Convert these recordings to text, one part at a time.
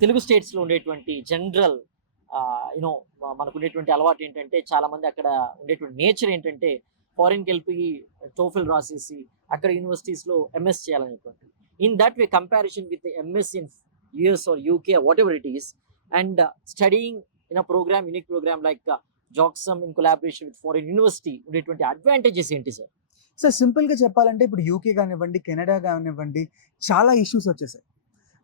తెలుగు స్టేట్స్‌లో ఉండేటువంటి general you know మనకుండేటువంటి అలవాటు ఏంటంటే, చాలామంది అక్కడ ఉండేటువంటి నేచర్ ఏంటంటే, ఫారిన్‌కెళ్ళిపోయి టోఫెల్ రాసేసి, అక్కడ యూనివర్సిటీస్‌లో ఎంఎస్ చేయాలనేటువంటిది. In that way comparison with MS in US or UK whatever it is and studying in a program, unique program like జాక్సమ్ in collaboration with foreign university ఉండేటువంటి అడ్వాంటేజెస్ ఏంటి సార్? సో సింపుల్‌గా చెప్పాలంటే ఇప్పుడు యూకే గానివ్వండి, Canada గానివ్వండి చాలా issues వచ్చేసాయి.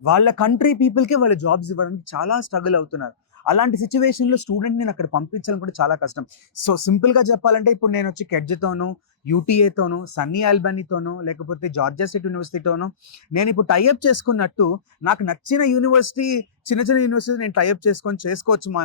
వాళ్ళ కంట్రీ పీపుల్‌కే వాళ్ళు జాబ్స్ ఇవ్వడానికి చాలా స్ట్రగుల్ అవుతున్నారు. అలాంటి సిట్యుయేషన్‌లో స్టూడెంట్‌ని నేను అక్కడ పంపించడం కూడా చాలా కష్టం. సో సింపుల్‌గా చెప్పాలంటే ఇప్పుడు నేనొచ్చి కెడ్జ్‌తోనో, యూటీఏతోనో, సన్నీ ఆల్బనీతోనో, లేకపోతే జార్జియా స్టేట్ యూనివర్సిటీతోనో నేనిప్పుడు టై అప్ చేసుకున్నట్టు నాకు నచ్చిన యూనివర్సిటీ చిన్న చిన్న యూనివర్సిటీస్ నేను టై అప్ చేసుకొని చేసుకోవచ్చు. మా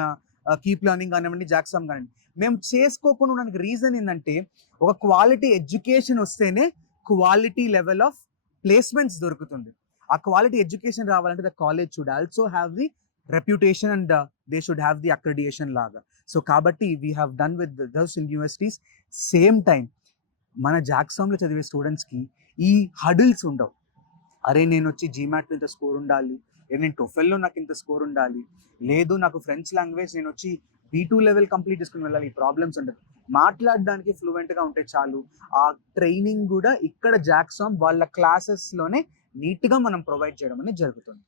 కీప్ లెర్నింగ్ కానివ్వండి, జాక్సమ్ కానివ్వండి. మేము చేసుకోకుండా ఉండడానికి రీజన్ ఏందంటే ఒక క్వాలిటీ ఎడ్యుకేషన్ వస్తేనే క్వాలిటీ లెవెల్ ఆఫ్ ప్లేస్‌మెంట్స్ దొరుకుతుంది. ఆ క్వాలిటీ ఎడ్యుకేషన్ రావాలంటే the college should also have the reputation and they should have the accreditation లాగా. సో కాబట్టి we have done with those universities. Same time మన జాక్సమ్‌లో చదివే స్టూడెంట్స్‌కి ఈ హడిల్స్ ఉండవు. అరే నేనొచ్చి జీమాట్‌లో ఇంత స్కోర్ ఉండాలి, నేను టోఫెల్‌లో నాకు ఇంత స్కోర్ ఉండాలి, లేదు నాకు ఫ్రెంచ్ లాంగ్వేజ్ నేనొచ్చి B2 లెవెల్ కంప్లీట్ చేసుకొని వెళ్ళాలి. ఈ ప్రాబ్లమ్స్ ఉండదు. మాట్లాడడానికి ఫ్లూయెంట్‌గా ఉంటే చాలు. ఆ ట్రైనింగ్ గూడా ఇక్కడ జాక్సమ్ వాళ్ళ క్లాసెస్‌లోనే నీట్‌గా మనం ప్రొవైడ్ చేయడం అనేది జరుగుతుంది.